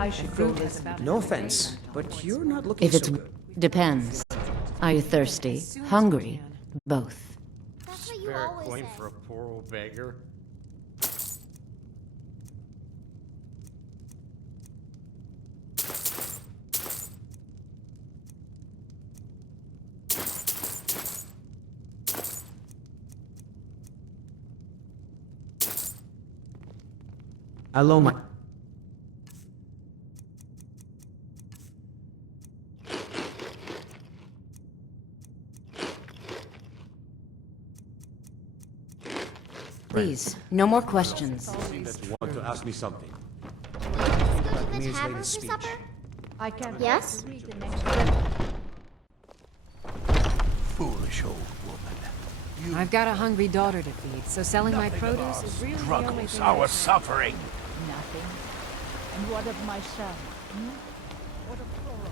I should go listen. No offense, but you're not looking If it's so good. depends. Are you thirsty? Hungry? Both. That's what you Spare a always coin say. for a poor old beggar? Hello, my... Please, no more questions. That you want to ask me something. Don't you guys have her for supper? I can't Yes? wait to read the next book. Foolish old woman. I've got a hungry daughter to feed, so selling my produce is really the only Struggles, thing our suffering. Nothing. And what of my son? Hmm? What of Flora?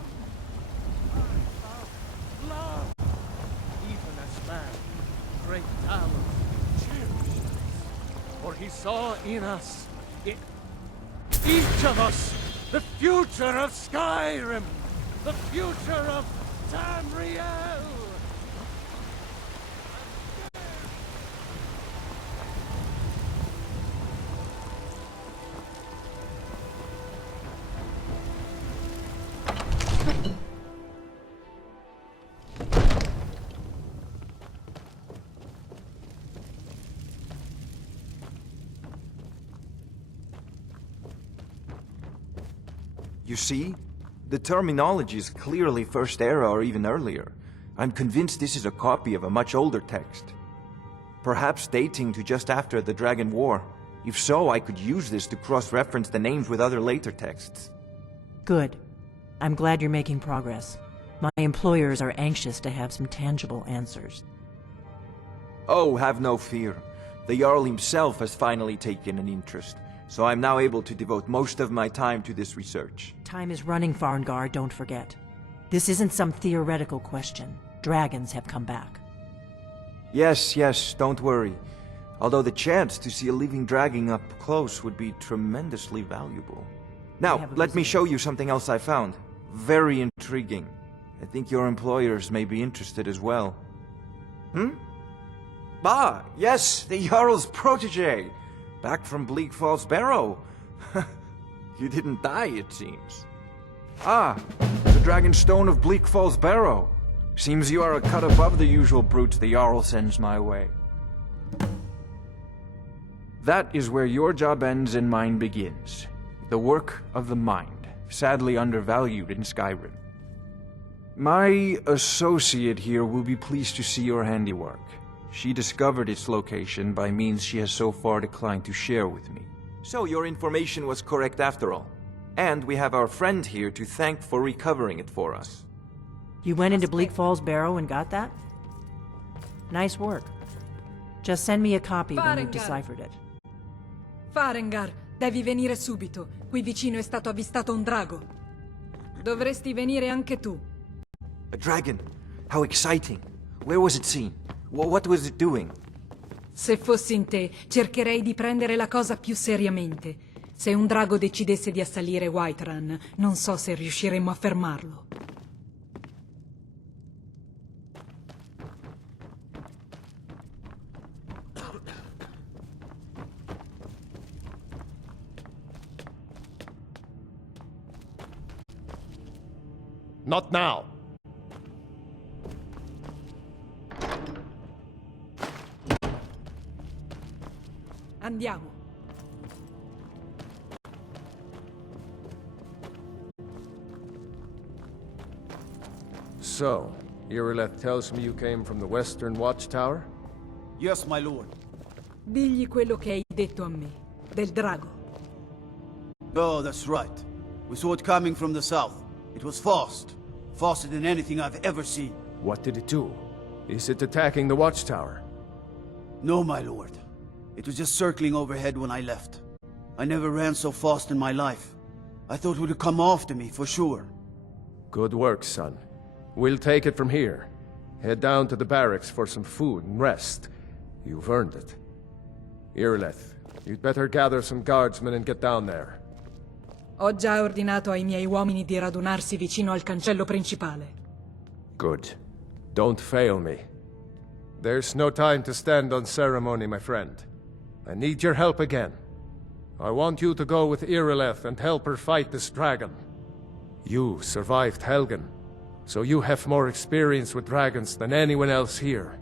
Love, even as man, great talent, cherished us. For he saw in us, in each of us, the future of Skyrim, the future of Tamriel. You see? The terminology is clearly First Era or even earlier. I'm convinced this is a copy of a much older text. Perhaps dating to just after the Dragon War. If so, I could use this to cross-reference the names with other later texts. Good. I'm glad you're making progress. My employers are anxious to have some tangible answers. Oh, have no fear. The Jarl himself has finally taken an interest, so I'm now able to devote most of my time to this research. Time is running, Farngar, don't forget. This isn't some theoretical question. Dragons have come back. Yes, don't worry. Although the chance to see a living dragon up close would be tremendously valuable. Now, let me show you something else I found. Very intriguing. I think your employers may be interested as well. Ah, yes, the Jarl's protege! Back from Bleak Falls Barrow. You didn't die, it seems. Ah, the Dragon Stone of Bleak Falls Barrow. Seems you are a cut above the usual brutes the Jarl sends my way. That is where your job ends and mine begins. The work of the mind, sadly undervalued in Skyrim. My associate here will be pleased to see your handiwork. She discovered its location by means she has so far declined to share with me. So your information was correct after all. And we have our friend here to thank for recovering it for us. You went into Bleak Falls Barrow and got that? Nice work. Just send me a copy when you've deciphered it. Farengar, devi venire subito. Qui vicino è stato avvistato un drago. Dovresti venire anche tu. A dragon? How exciting. Where was it seen? What was it doing? Se fossi in te, cercherei di prendere la cosa più seriamente. Se un drago decidesse di assalire Whiterun, non so se riusciremmo a fermarlo. Not now! Andiamo. So, Irileth tells me you came from the Western Watchtower? Yes, my lord. Digli quello che hai detto a me, del drago. Oh, that's right. We saw it coming from the south. It was fast. Faster than anything I've ever seen. What did it do? Is it attacking the Watchtower? No, my lord. It was just circling overhead when I left. I never ran so fast in my life. I thought it would come after me, for sure. Good work, son. We'll take it from here. Head down to the barracks for some food and rest. You've earned it. Irileth, you'd better gather some guardsmen and get down there. Ho già ordinato ai miei uomini di radunarsi vicino al cancello principale. Good. Don't fail me. There's no time to stand on ceremony, my friend. I need your help again. I want you to go with Irileth and help her fight this dragon. You survived Helgen, so you have more experience with dragons than anyone else here.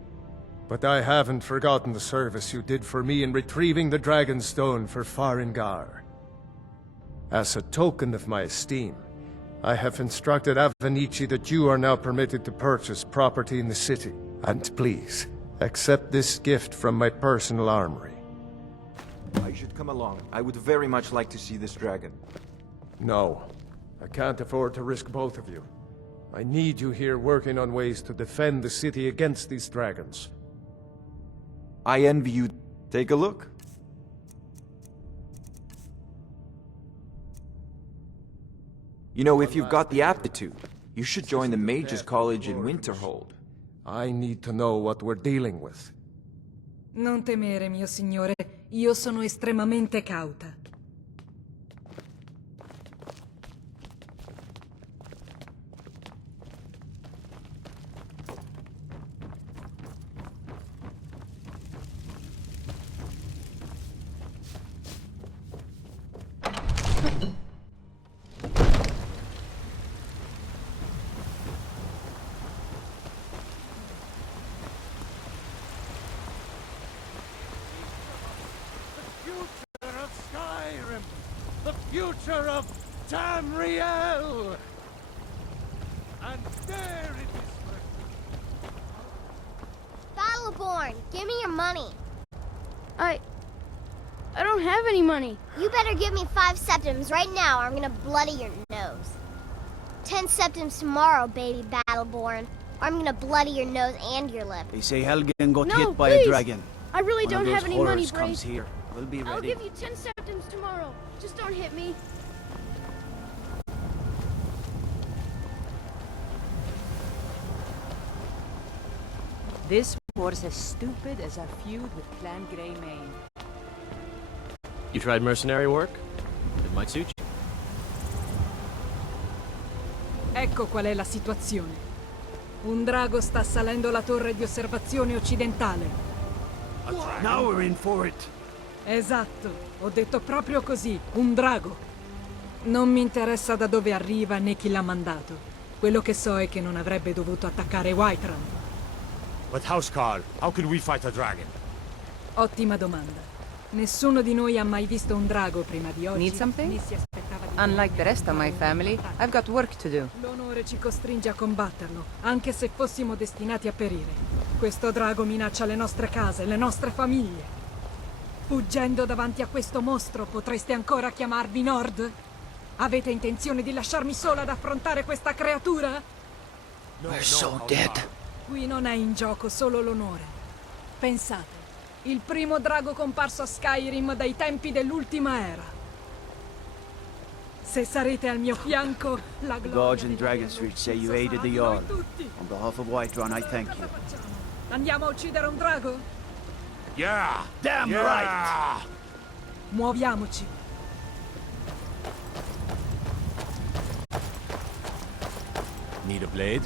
But I haven't forgotten the service you did for me in retrieving the Dragon Stone for Farengar. As a token of my esteem, I have instructed Avenici that you are now permitted to purchase property in the city. And please, accept this gift from my personal armory. I should come along. I would very much like to see this dragon. No. I can't afford to risk both of you. I need you here working on ways to defend the city against these dragons. I envy you. Take a look. You know, if you've got the aptitude, you should join the Mages College in Winterhold. I need to know what we're dealing with. Non temere, mio signore. Io sono estremamente cauta. Future of Skyrim! The future of Tamriel! And there it is. Battleborn, give me your money. I don't have any money. You better give me 5 septims right now or I'm gonna bloody your nose. 10 septims tomorrow, baby Battleborn. Or I'm gonna bloody your nose and your lip. They say Helgen got No, hit by please. a dragon. I really One don't of those have any money, horrors comes Brace. here. We'll be ready. I'll give you 10 septims tomorrow. Just don't hit me. This was as stupid as our feud with Clan Greymane. You tried mercenary work? It might suit you. Ecco qual è la situazione. Un drago sta salendo la torre di osservazione occidentale. Now we're in for it. Esatto, ho detto proprio così, un drago. Non mi interessa da dove arriva né chi l'ha mandato. Quello che so è che non avrebbe dovuto attaccare Whiterun. But Housecarl, how can we fight a dragon? Ottima domanda. Nessuno di noi ha mai visto un drago prima di oggi. Need something? né si aspettava di Unlike the rest of my family, I've got work to do. L'onore ci costringe a combatterlo, anche se fossimo destinati a perire. Questo drago minaccia le nostre case, le nostre famiglie. Fuggendo davanti a questo mostro, potreste ancora chiamarvi Nord? Avete intenzione di lasciarmi sola ad affrontare questa creatura? We're so dead. Qui non è in gioco solo l'onore. Pensate, il primo drago comparso a Skyrim dai tempi dell'ultima era. Se sarete al mio fianco, la The gloria gods in degli Dragonsreach say you sarà aided the di noi Jarl. tutti. On behalf of Whiterun, I thank you. Cosa facciamo? Andiamo a uccidere un drago? Yeah! Damn Yeah! right! Muoviamoci. Need a blade?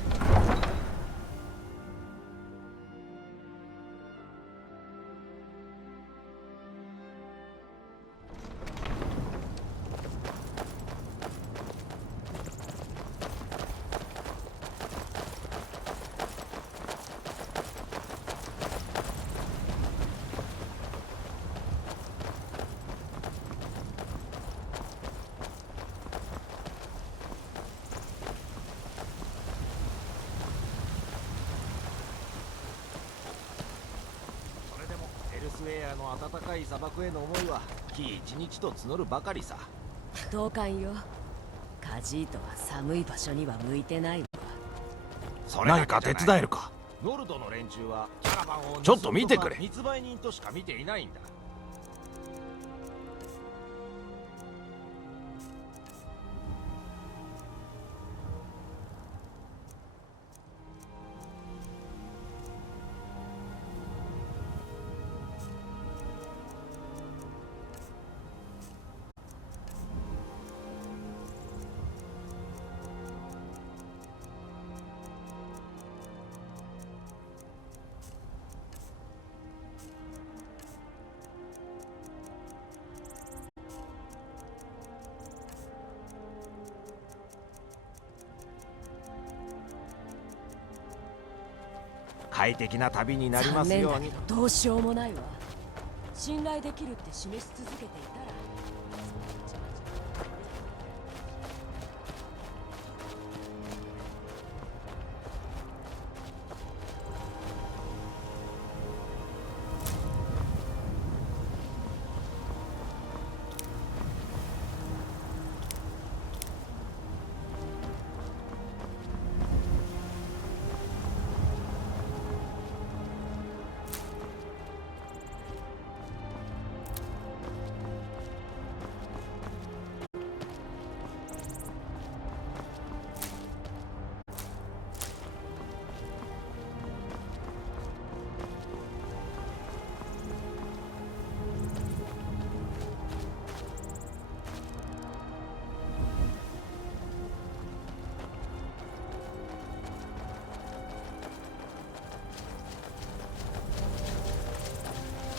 何か手伝えるか？ちょっと見てくれ。快適な旅になりますように。どうしようもないわ。信頼できるって示し続けていたら。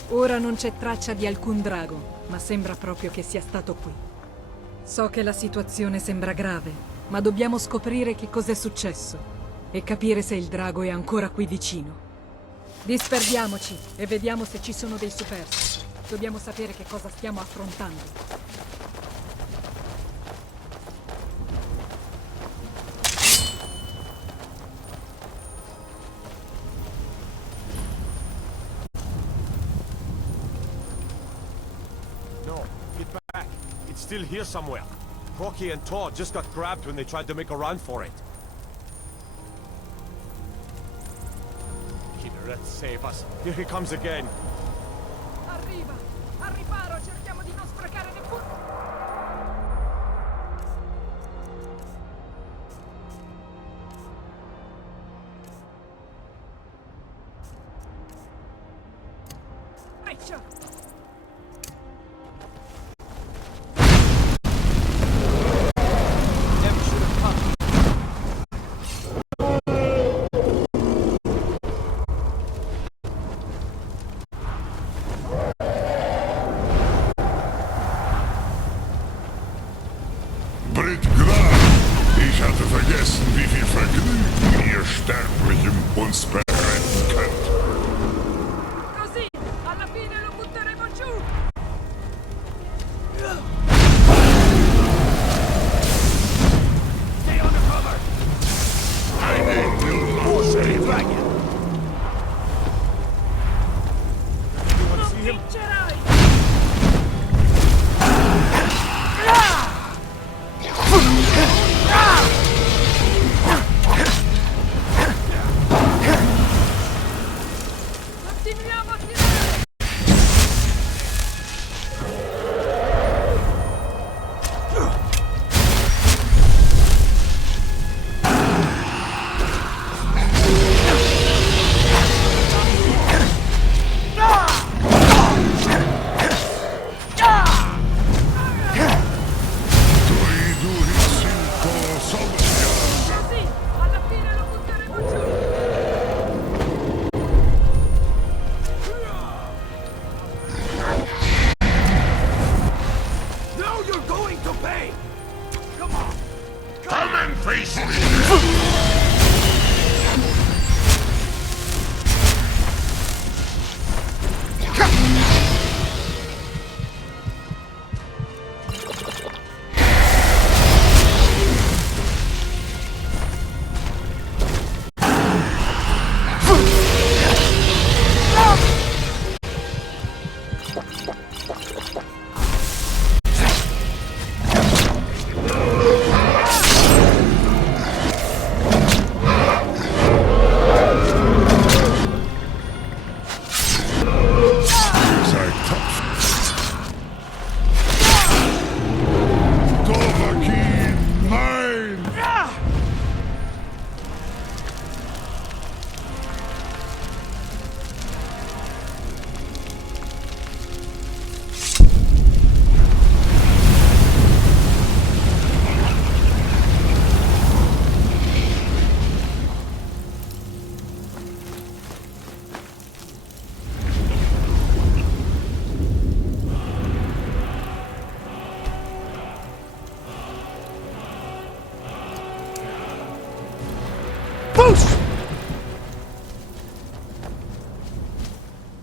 Ora non c'è traccia di alcun drago, ma sembra proprio che sia stato qui. So che la situazione sembra grave, ma dobbiamo scoprire che cos'è successo e capire se il drago è ancora qui vicino. Disperdiamoci e vediamo se ci sono dei superstiti. Dobbiamo sapere che cosa stiamo affrontando. Still here somewhere. Crocky and Todd just got grabbed when they tried to make a run for it. Kinneret, save us. Here he comes again. Arriva! Al riparo, cerchiamo di non sprecare neppure... Uns bereiten könnt. Così, alla fine lo butteremo giù! Stay under cover! My name will not save dragon! Non vincerai! Continuiamo a tirare! Così, alla fine lo butteremo giù! Now you're going to pay! Come on! Come and face me!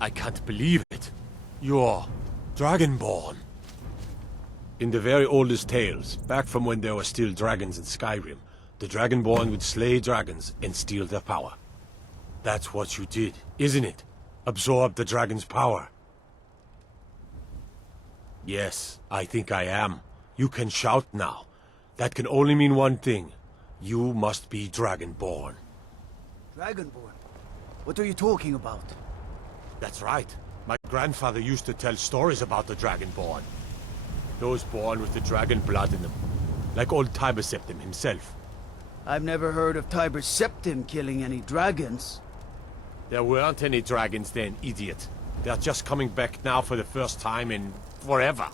I can't believe it. You're Dragonborn. In the very oldest tales, back from when there were still dragons in Skyrim, the Dragonborn would slay dragons and steal their power. That's what you did, isn't it? Absorb the dragon's power. Yes, I think I am. You can shout now. That can only mean one thing. You must be Dragonborn. Dragonborn? What are you talking about? That's right. My grandfather used to tell stories about the Dragonborn. Those born with the dragon blood in them. Like old Tiber Septim himself. I've never heard of Tiber Septim killing any dragons. There weren't any dragons then, idiot. They're just coming back now for the first time in forever.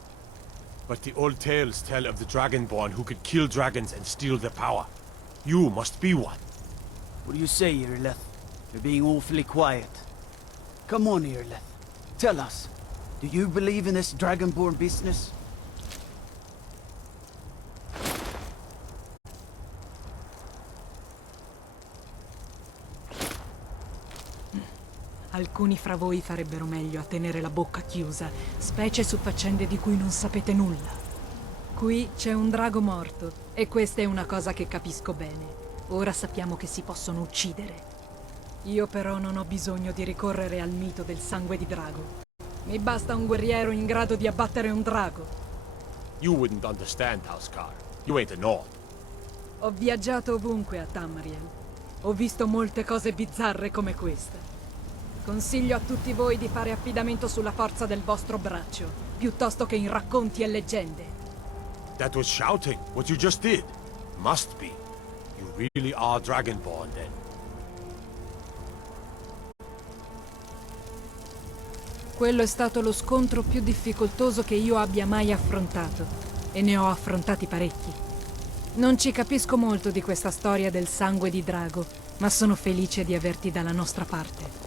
But the old tales tell of the Dragonborn who could kill dragons and steal their power. You must be one. What do you say, Irileth? You're being awfully quiet. Come on, Irileth. Tell us. Do you believe in this Dragonborn business? Alcuni fra voi farebbero meglio a tenere la bocca chiusa, specie su faccende di cui non sapete nulla. Qui c'è un drago morto, e questa è una cosa che capisco bene. Ora sappiamo che si possono uccidere. Io però non ho bisogno di ricorrere al mito del sangue di drago. Mi basta un guerriero in grado di abbattere un drago. You wouldn't understand, Housecar. You ain't a Nord. Ho viaggiato ovunque a Tamriel. Ho visto molte cose bizzarre come questa. Consiglio a tutti voi di fare affidamento sulla forza del vostro braccio, piuttosto che in racconti e leggende. That was shouting, what you just did. Must be. You really are Dragonborn, then. Quello è stato lo scontro più difficoltoso che io abbia mai affrontato, e ne ho affrontati parecchi. Non ci capisco molto di questa storia del sangue di drago, ma sono felice di averti dalla nostra parte.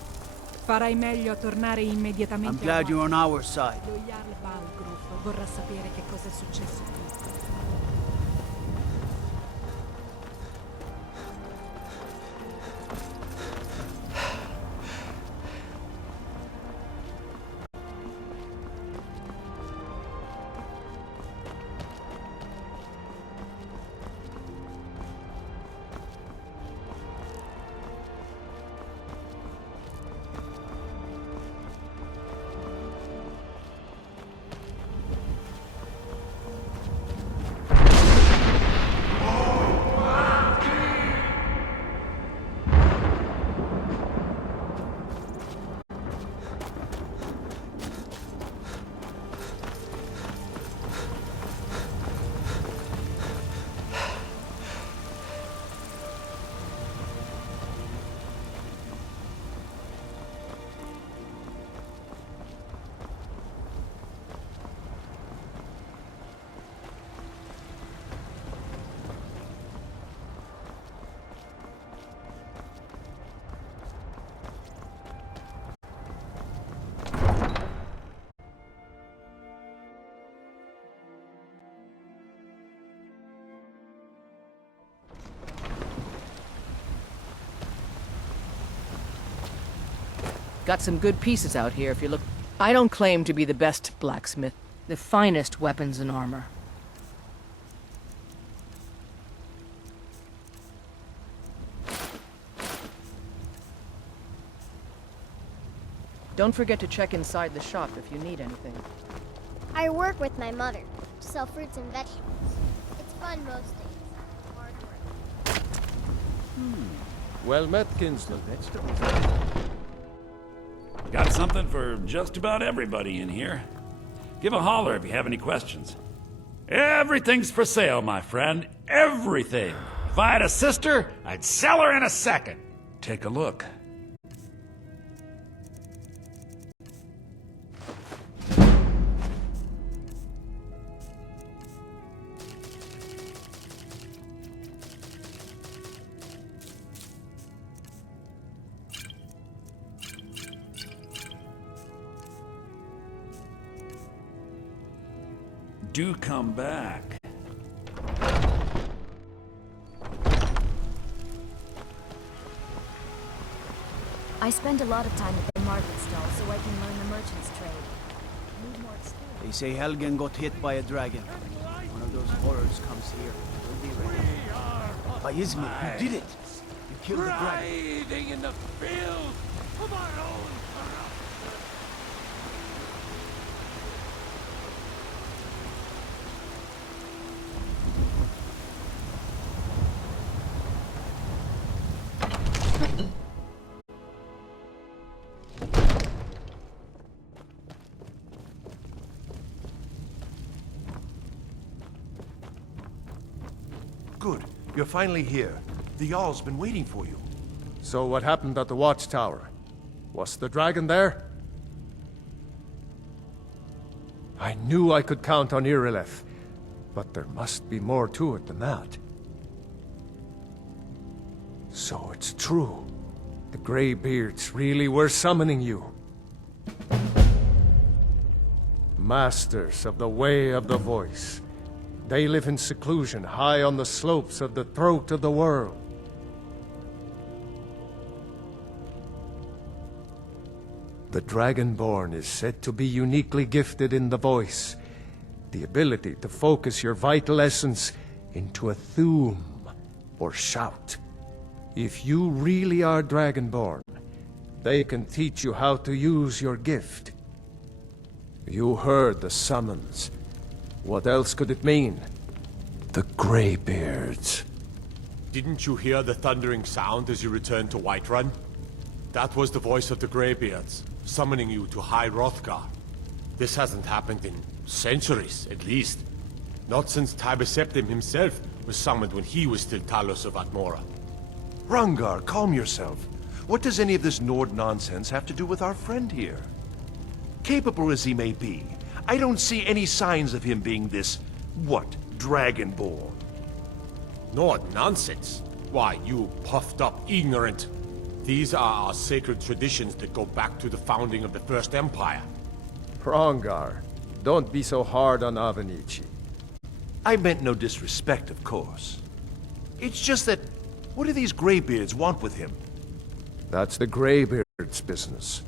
Farai meglio a tornare immediatamente I'm glad you're on our side. Lo Jarl Balgruf vorrà sapere che cosa è successo qui. Got some good pieces out here if you look. I don't claim to be the best blacksmith, the finest weapons and armor. Don't forget to check inside the shop if you need anything. I work with my mother to sell fruits and vegetables. It's fun most days. Hard work. Well met, kinsman. Got something for just about everybody in here. Give a holler if you have any questions. Everything's for sale, my friend. Everything. If I had a sister, I'd sell her in a second. Take a look. Do come back. I spend a lot of time at the market stall so I can learn the merchant's trade. Need more experience. They say Helgen got hit by a dragon. One of those horrors comes here. We'll be ready. By Izmir, you did it! You killed the dragon. Writhing in the field of our own corruption. Good. You're finally here. The Jarl's been waiting for you. So what happened at the watchtower? Was the dragon there? I knew I could count on Irileth, but there must be more to it than that. So it's true. The Greybeards really were summoning you. Masters of the Way of the Voice. They live in seclusion, high on the slopes of the throat of the world. The Dragonborn is said to be uniquely gifted in the voice, the ability to focus your vital essence into a thum, or shout. If you really are Dragonborn, they can teach you how to use your gift. You heard the summons. What else could it mean? The Greybeards. Didn't you hear the thundering sound as you returned to Whiterun? That was the voice of the Greybeards, summoning you to High Hrothgar. This hasn't happened in centuries, at least. Not since Tibeseptim himself was summoned when he was still Talos of Atmora. Rungar, calm yourself. What does any of this Nord nonsense have to do with our friend here? Capable as he may be, I don't see any signs of him being this, Dragonborn. Nord nonsense? Why, you puffed up ignorant. These are our sacred traditions that go back to the founding of the First Empire. Hrongar, don't be so hard on Avenici. I meant no disrespect, of course. It's just that, what do these Greybeards want with him? That's the Greybeards' business,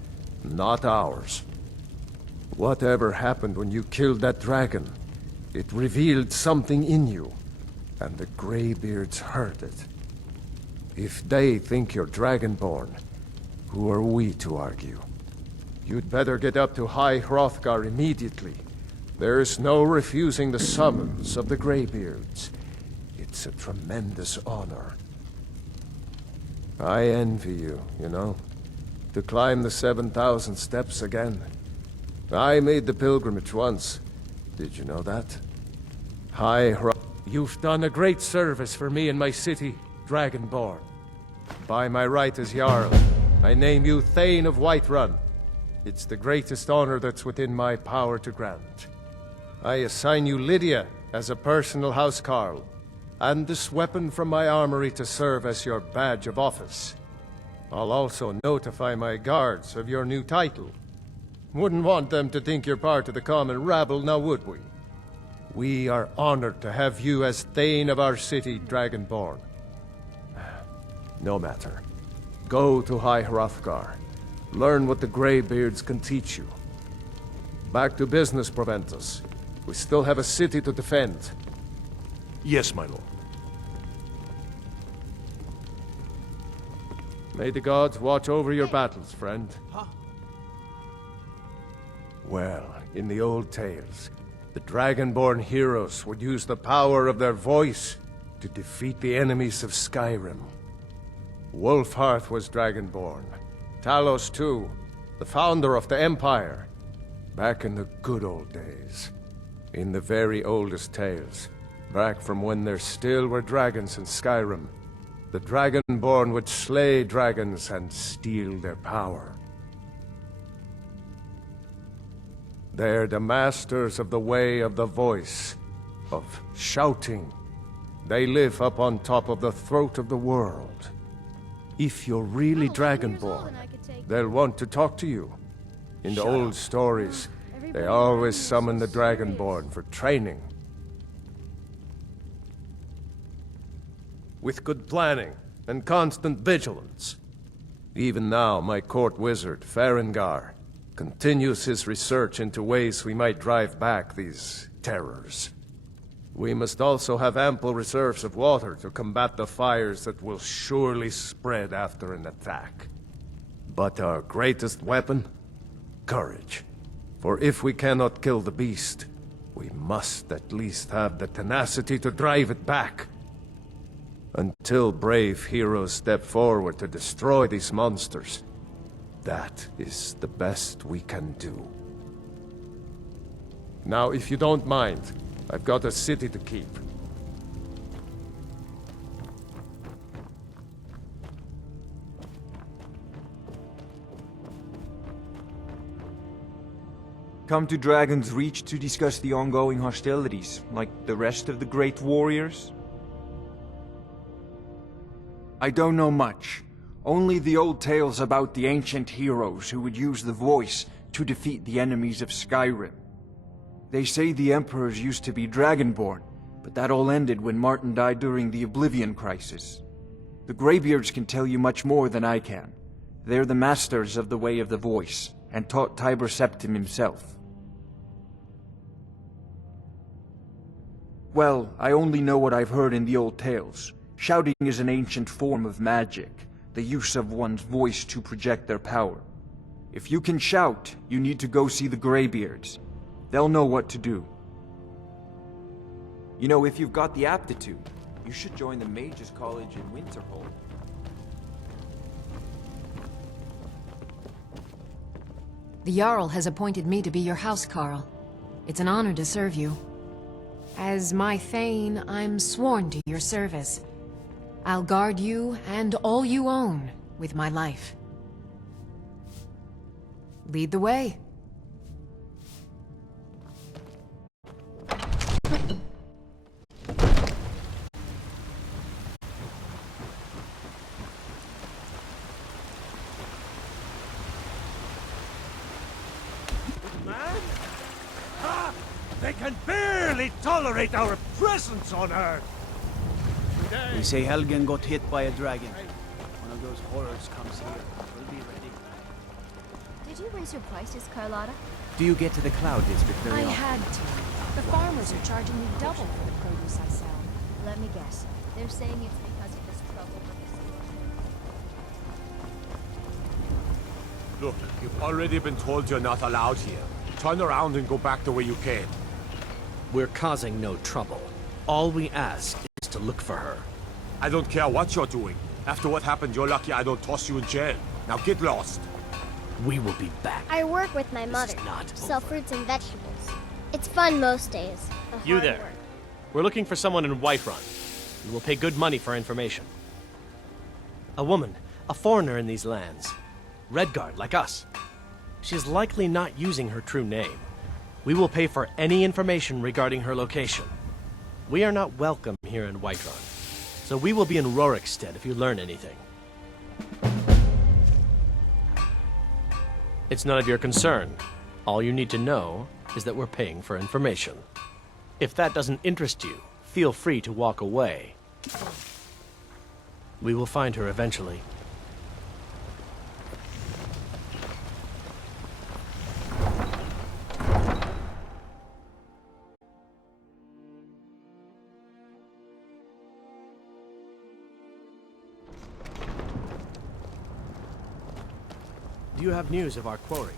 not ours. Whatever happened when you killed that dragon, it revealed something in you, and the Greybeards heard it. If they think you're Dragonborn, who are we to argue? You'd better get up to High Hrothgar immediately. There's no refusing the summons of the Greybeards. It's a tremendous honor. I envy you, you know, to climb the 7,000 steps again. I made the pilgrimage once. Did you know that? You've done a great service for me and my city, Dragonborn. By my right as Jarl, I name you Thane of Whiterun. It's the greatest honor that's within my power to grant. I assign you Lydia as a personal housecarl, and this weapon from my armory to serve as your badge of office. I'll also notify my guards of your new title. Wouldn't want them to think you're part of the common rabble, now would we? We are honored to have you as Thane of our city, Dragonborn. No matter. Go to High Hrothgar. Learn what the Greybeards can teach you. Back to business, Proventus. We still have a city to defend. Yes, my lord. May the gods watch over your battles, friend. Well, in the old tales, the Dragonborn heroes would use the power of their voice to defeat the enemies of Skyrim. Wolfhearth was Dragonborn. Talos too, the founder of the Empire. Back in the good old days. In the very oldest tales, back from when there still were dragons in Skyrim, the Dragonborn would slay dragons and steal their power. They're the masters of the way of the voice, of shouting. They live up on top of the throat of the world. If you're really Dragonborn, they'll want to talk to you. In the old stories, they always summon the Dragonborn for training. With good planning and constant vigilance. Even now, my court wizard, Farengar, continues his research into ways we might drive back these terrors. We must also have ample reserves of water to combat the fires that will surely spread after an attack. But our greatest weapon? Courage. For if we cannot kill the beast, we must at least have the tenacity to drive it back. Until brave heroes step forward to destroy these monsters, that is the best we can do. Now, if you don't mind, I've got a city to keep. Come to Dragon's Reach to discuss the ongoing hostilities, like the rest of the great warriors? I don't know much. Only the old tales about the ancient heroes who would use the voice to defeat the enemies of Skyrim. They say the emperors used to be Dragonborn, but that all ended when Martin died during the Oblivion Crisis. The Greybeards can tell you much more than I can. They're the masters of the Way of the Voice, and taught Tiber Septim himself. Well, I only know what I've heard in the old tales. Shouting is an ancient form of magic, the use of one's voice to project their power. If you can shout, you need to go see the Greybeards. They'll know what to do. You know, if you've got the aptitude, you should join the Mages College in Winterhold. The Jarl has appointed me to be your housecarl. It's an honor to serve you. As my Thane, I'm sworn to your service. I'll guard you and all you own with my life. Lead the way. They can barely tolerate our presence on Earth! They say Helgen got hit by a dragon. One of those horrors comes here. We'll be ready. Did you raise your prices, Carlotta? Do you get to the Cloud District very I often? had to. The farmers are charging me double for the produce I sell. Let me guess. They're saying it's because of this trouble with the sea. Look, you've already been told you're not allowed here. Turn around and go back the way you came. We're causing no trouble. All we ask is to look for her. I don't care what you're doing. After what happened, you're lucky I don't toss you in jail. Now get lost. We will be back. I work with my mother. Sell fruits and vegetables. It's fun most days. but You hard there. work. We're looking for someone in Whiterun. We will pay good money for information. A woman, a foreigner in these lands. Redguard, like us. She's likely not using her true name. We will pay for any information regarding her location. We are not welcome here in Whiterun, so we will be in Rorikstead if you learn anything. It's none of your concern. All you need to know is that we're paying for information. If that doesn't interest you, feel free to walk away. We will find her eventually. Do you have news of our quarry?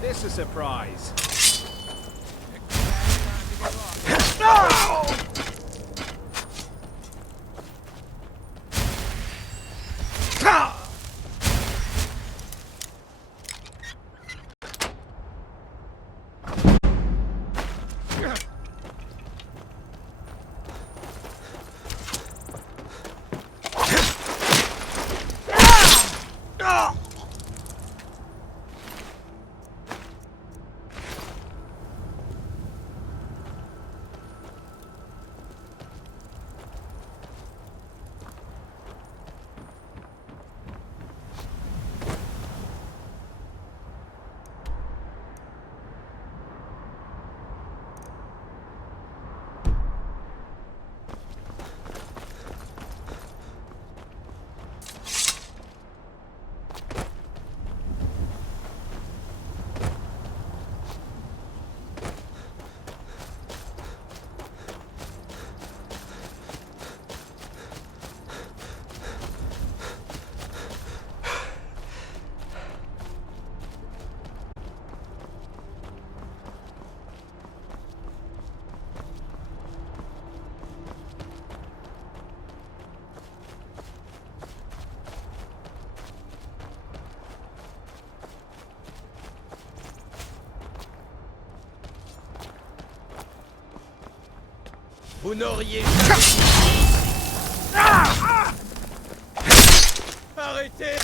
make this a surprise. Vous n'auriez... Arrêtez!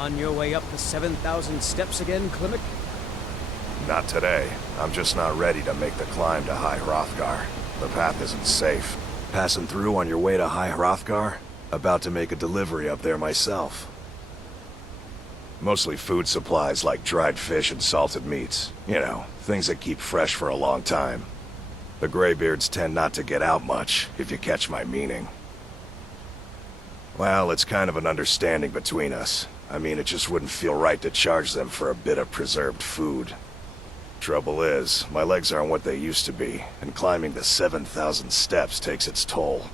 On your way up the 7,000 steps again, Klimek? Not today. I'm just not ready to make the climb to High Hrothgar. The path isn't safe. Passing through on your way to High Hrothgar? About to make a delivery up there myself. Mostly food supplies like dried fish and salted meats. You know, things that keep fresh for a long time. The Greybeards tend not to get out much, if you catch my meaning. Well, it's kind of an understanding between us. I mean, it just wouldn't feel right to charge them for a bit of preserved food. Trouble is, my legs aren't what they used to be, and climbing the 7,000 steps takes its toll.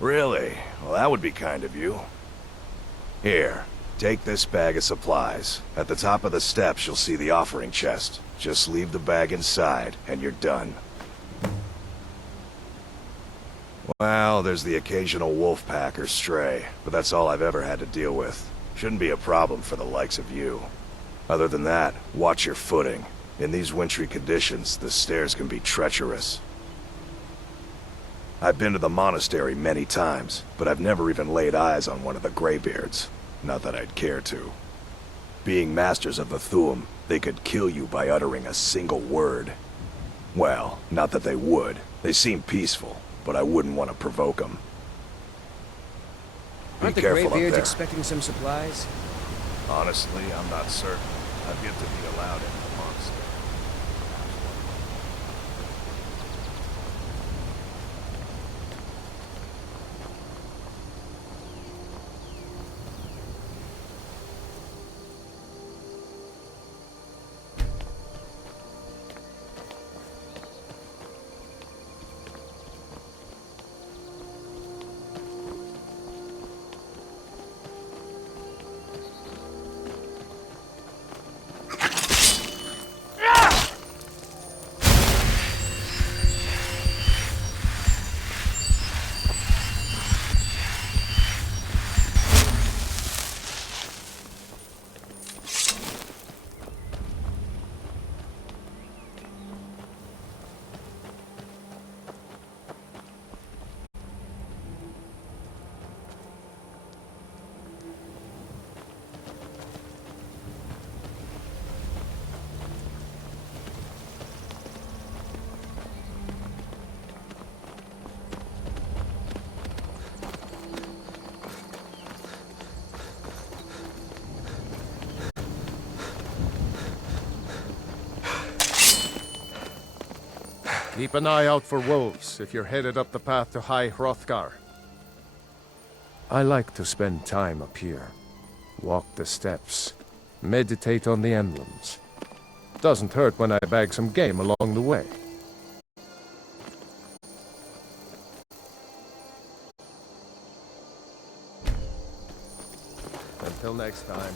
Really? Well, that would be kind of you. Here, take this bag of supplies. At the top of the steps, you'll see the offering chest. Just leave the bag inside, and you're done. Well, there's the occasional wolf pack or stray, but that's all I've ever had to deal with. Shouldn't be a problem for the likes of you. Other than that, watch your footing. In these wintry conditions, the stairs can be treacherous. I've been to the monastery many times, but I've never even laid eyes on one of the Greybeards. Not that I'd care to. Being masters of the Thu'um, they could kill you by uttering a single word. Well, not that they would. They seem peaceful, but I wouldn't want to provoke them. Aren't the careful up Greybeards there. expecting some supplies? Honestly, I'm not certain. I've yet to be allowed into the monastery. Keep an eye out for wolves if you're headed up the path to High Hrothgar. I like to spend time up here. Walk the steps. Meditate on the emblems. Doesn't hurt when I bag some game along the way. Until next time.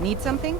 Need something?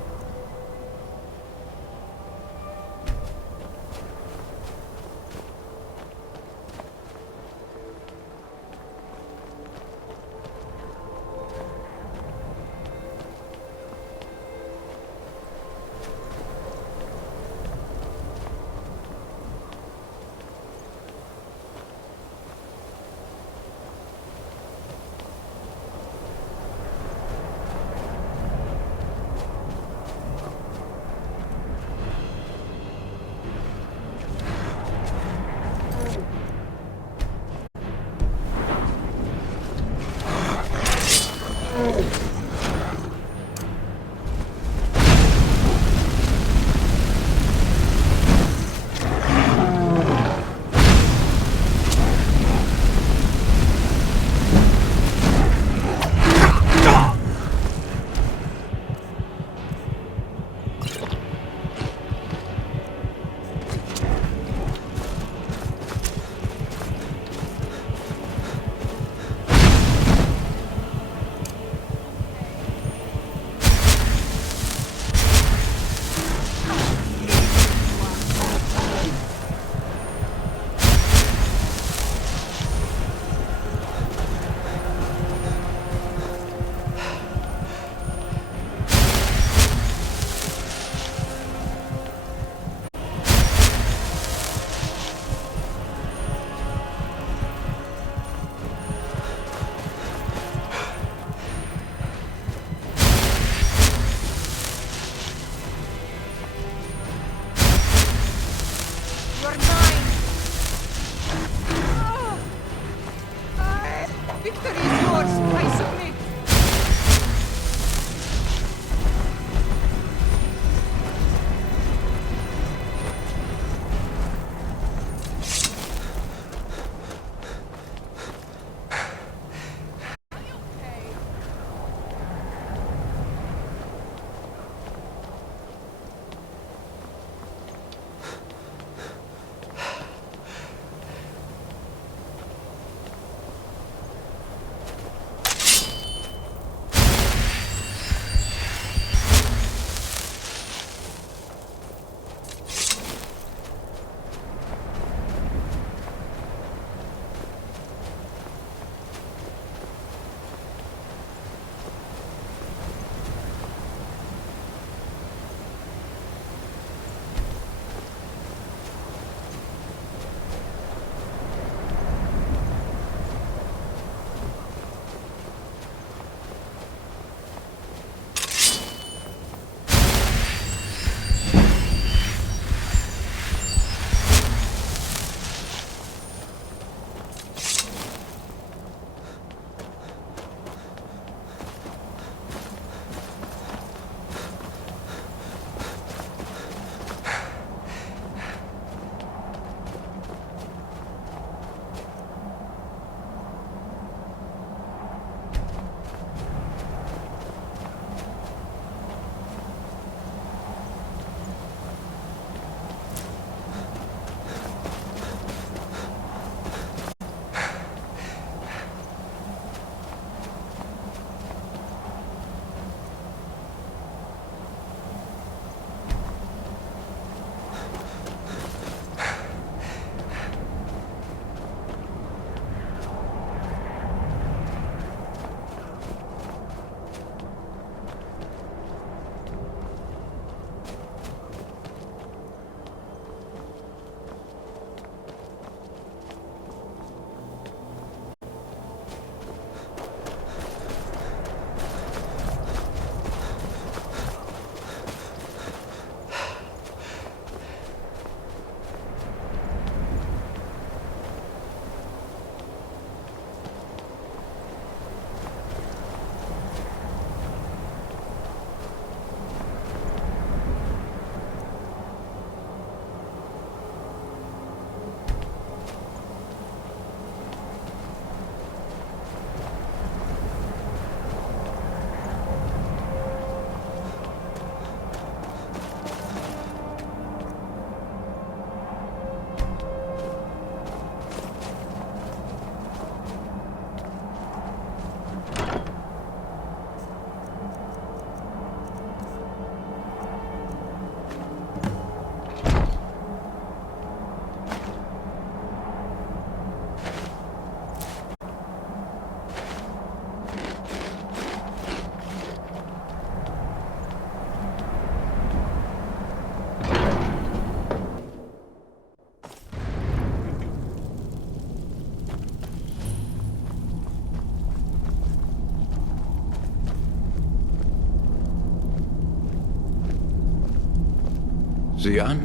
Sieh an,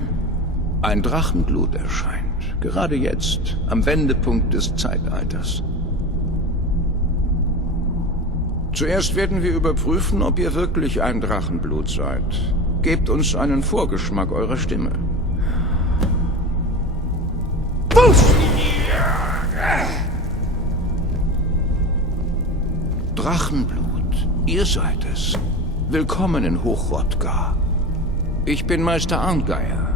ein Drachenblut erscheint, gerade jetzt, am Wendepunkt des Zeitalters. Zuerst werden wir überprüfen, ob ihr wirklich ein Drachenblut seid. Gebt uns einen Vorgeschmack eurer Stimme. Drachenblut, ihr seid es. Willkommen in Hochrodgar. Ich bin Meister Arngeier.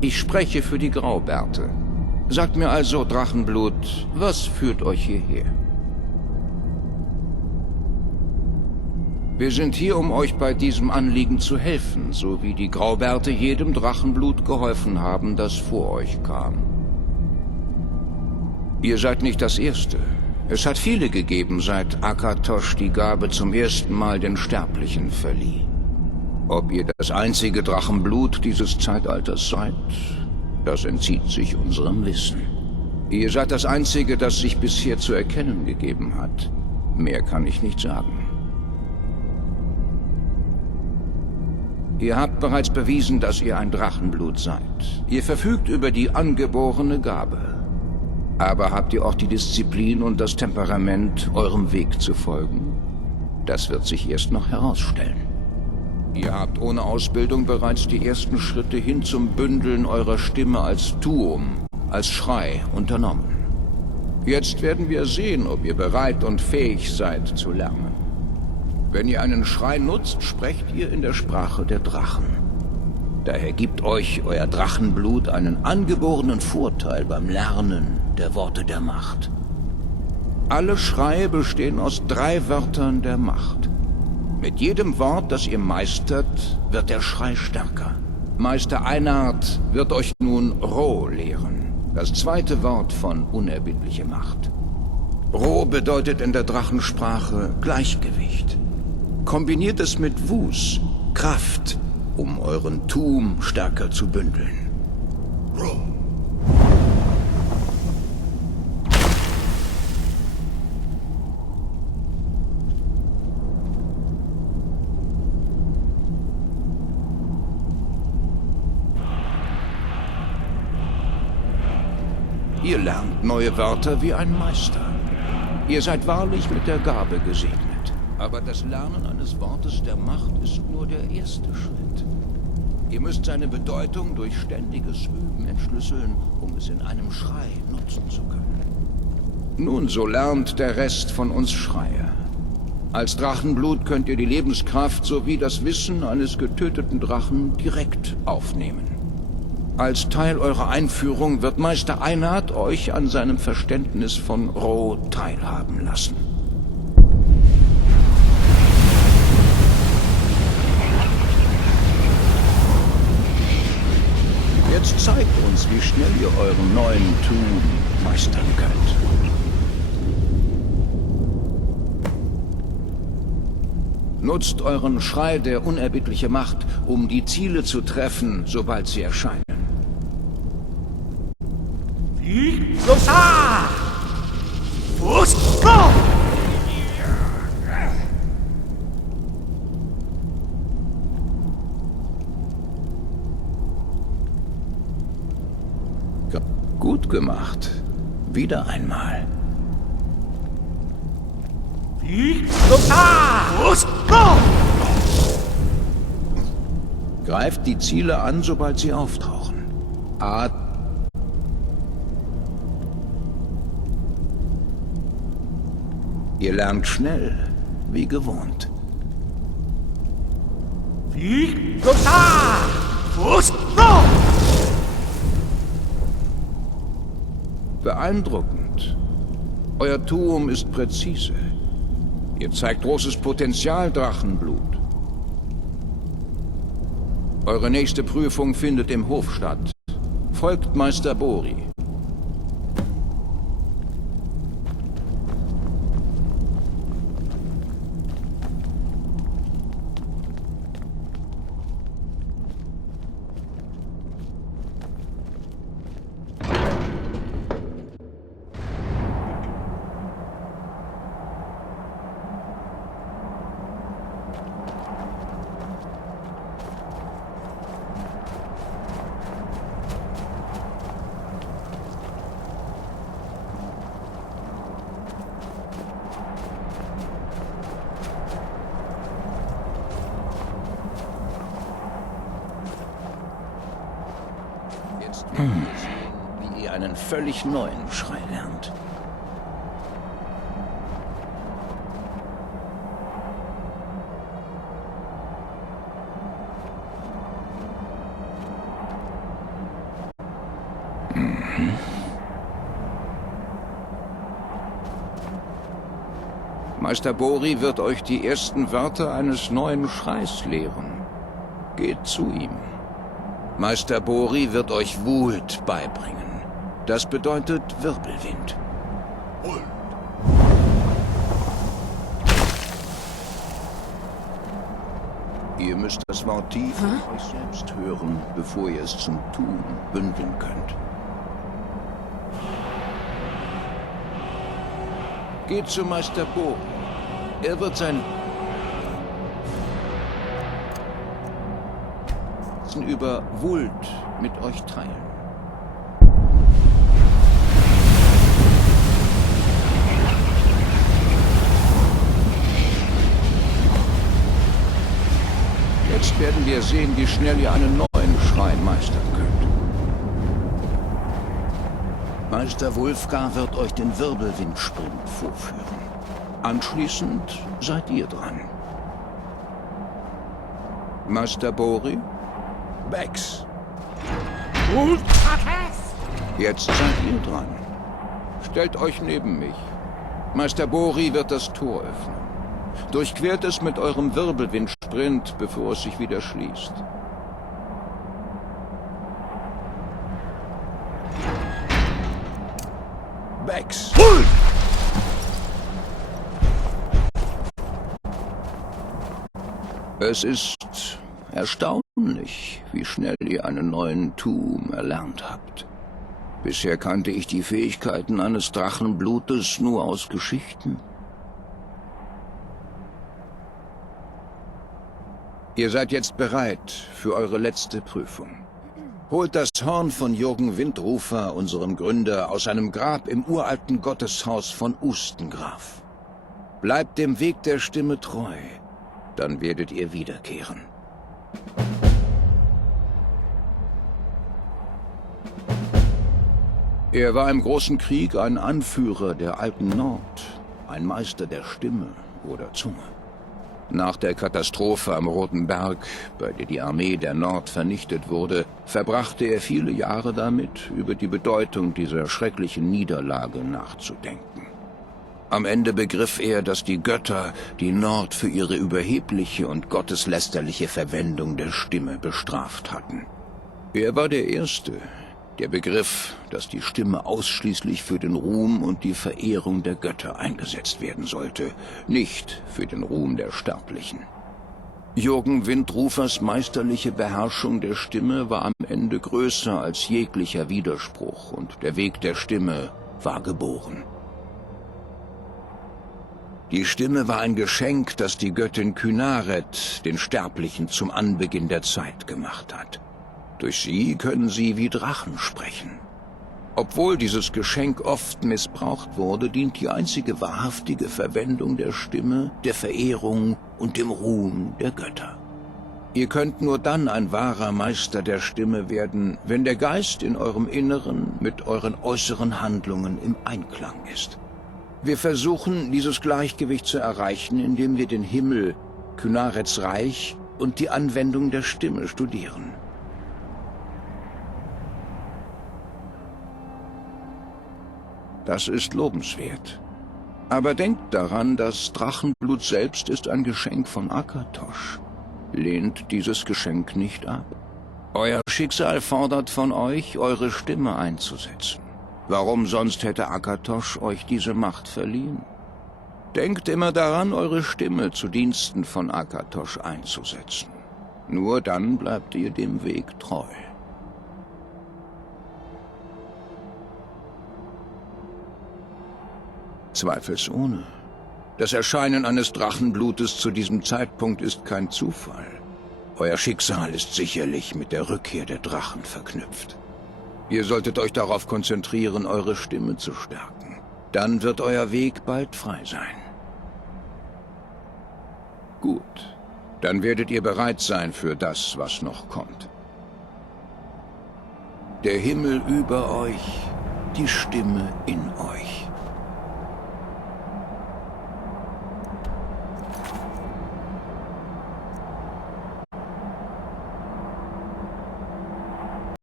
Ich spreche für die Graubärte. Sagt mir also, Drachenblut, was führt euch hierher? Wir sind hier, um euch bei diesem Anliegen zu helfen, so wie die Graubärte jedem Drachenblut geholfen haben, das vor euch kam. Ihr seid nicht das Erste. Es hat viele gegeben, seit Akatosh die Gabe zum ersten Mal den Sterblichen verlieh. Ob ihr das einzige Drachenblut dieses Zeitalters seid, das entzieht sich unserem Wissen. Ihr seid das einzige, das sich bisher zu erkennen gegeben hat. Mehr kann ich nicht sagen. Ihr habt bereits bewiesen, dass ihr ein Drachenblut seid. Ihr verfügt über die angeborene Gabe. Aber habt ihr auch die Disziplin und das Temperament, eurem Weg zu folgen? Das wird sich erst noch herausstellen. Ihr habt ohne Ausbildung bereits die ersten Schritte hin zum Bündeln eurer Stimme als Tuum, als Schrei unternommen. Jetzt werden wir sehen, ob ihr bereit und fähig seid zu lernen. Wenn ihr einen Schrei nutzt, sprecht ihr in der Sprache der Drachen. Daher gibt euch euer Drachenblut einen angeborenen Vorteil beim Lernen der Worte der Macht. Alle Schreie bestehen aus 3 Wörtern der Macht. Mit jedem Wort, das ihr meistert, wird der Schrei stärker. Meister Einard wird euch nun Ro lehren, das 2. Wort von unerbittliche Macht. Ro bedeutet in der Drachensprache Gleichgewicht. Kombiniert es mit Wus, Kraft, um euren Tuum stärker zu bündeln. Ro. Ihr lernt neue Wörter wie ein Meister. Ihr seid wahrlich mit der Gabe gesegnet. Aber das Lernen eines Wortes der Macht ist nur der erste Schritt. Ihr müsst seine Bedeutung durch ständiges Üben entschlüsseln, um es in einem Schrei nutzen zu können. Nun, so lernt der Rest von uns Schreier. Als Drachenblut könnt ihr die Lebenskraft sowie das Wissen eines getöteten Drachen direkt aufnehmen. Als Teil eurer Einführung wird Meister Einard euch an seinem Verständnis von Ro teilhaben lassen. Jetzt zeigt uns, wie schnell ihr euren neuen Tuum meistern könnt. Nutzt euren Schrei der unerbittliche Macht, um die Ziele zu treffen, sobald sie erscheinen. Gut gemacht. Wieder einmal. Greift die Ziele an, sobald sie auftauchen. Ihr lernt schnell, wie gewohnt. Beeindruckend. Euer Tuum ist präzise. Ihr zeigt großes Potenzial, Drachenblut. Eure nächste Prüfung findet im Hof statt. Folgt Meister Bori. Wie ihr einen völlig neuen Schrei lernt. Meister Bori wird euch die ersten Wörter eines neuen Schreis lehren. Geht zu ihm. Meister Bori wird euch Wut beibringen. Das bedeutet Wirbelwind. Ihr müsst das Wort tief in euch selbst hören, bevor ihr es zum Tun bündeln könnt. Geht zu Meister Bori. Er wird sein über Wult mit euch teilen. Jetzt werden wir sehen, wie schnell ihr einen neuen Schrein meistern könnt. Meister Wulfgar wird euch den Wirbelwindsprint vorführen. Anschließend seid ihr dran. Meister Bori? Bex. Jetzt seid ihr dran. Stellt euch neben mich. Meister Bori wird das Tor öffnen. Durchquert es mit eurem Wirbelwindsprint, bevor es sich wieder schließt. Bex. Es ist erstaunlich, wie schnell ihr einen neuen Tum erlernt habt. Bisher kannte ich die Fähigkeiten eines Drachenblutes nur aus Geschichten. Ihr seid jetzt bereit für eure letzte Prüfung. Holt das Horn von Jürgen Windrufer, unserem Gründer, aus seinem Grab im uralten Gotteshaus von Ustengraf. Bleibt dem Weg der Stimme treu, dann werdet ihr wiederkehren. Er war im Großen Krieg ein Anführer der alten Nord, ein Meister der Stimme oder Zunge. Nach der Katastrophe am Roten Berg, bei der die Armee der Nord vernichtet wurde, verbrachte er viele Jahre damit, über die Bedeutung dieser schrecklichen Niederlage nachzudenken. Am Ende begriff er, dass die Götter die Nord für ihre überhebliche und gotteslästerliche Verwendung der Stimme bestraft hatten. Er war der Erste, der begriff, dass die Stimme ausschließlich für den Ruhm und die Verehrung der Götter eingesetzt werden sollte, nicht für den Ruhm der Sterblichen. Jürgen Windrufers meisterliche Beherrschung der Stimme war am Ende größer als jeglicher Widerspruch und der Weg der Stimme war geboren. Die Stimme war ein Geschenk, das die Göttin Kynaret den Sterblichen zum Anbeginn der Zeit gemacht hat. Durch sie können sie wie Drachen sprechen. Obwohl dieses Geschenk oft missbraucht wurde, dient die einzige wahrhaftige Verwendung der Stimme der Verehrung und dem Ruhm der Götter. Ihr könnt nur dann ein wahrer Meister der Stimme werden, wenn der Geist in eurem Inneren mit euren äußeren Handlungen im Einklang ist. Wir versuchen, dieses Gleichgewicht zu erreichen, indem wir den Himmel, Kynarets Reich und die Anwendung der Stimme studieren. Das ist lobenswert. Aber denkt daran, das Drachenblut selbst ist ein Geschenk von Akatosh. Lehnt dieses Geschenk nicht ab. Euer Schicksal fordert von euch, eure Stimme einzusetzen. Warum sonst hätte Akatosh euch diese Macht verliehen? Denkt immer daran, eure Stimme zu Diensten von Akatosh einzusetzen. Nur dann bleibt ihr dem Weg treu. Zweifelsohne. Das Erscheinen eines Drachenblutes zu diesem Zeitpunkt ist kein Zufall. Euer Schicksal ist sicherlich mit der Rückkehr der Drachen verknüpft. Ihr solltet euch darauf konzentrieren, eure Stimme zu stärken. Dann wird euer Weg bald frei sein. Gut, dann werdet ihr bereit sein für das, was noch kommt. Der Himmel über euch, die Stimme in euch.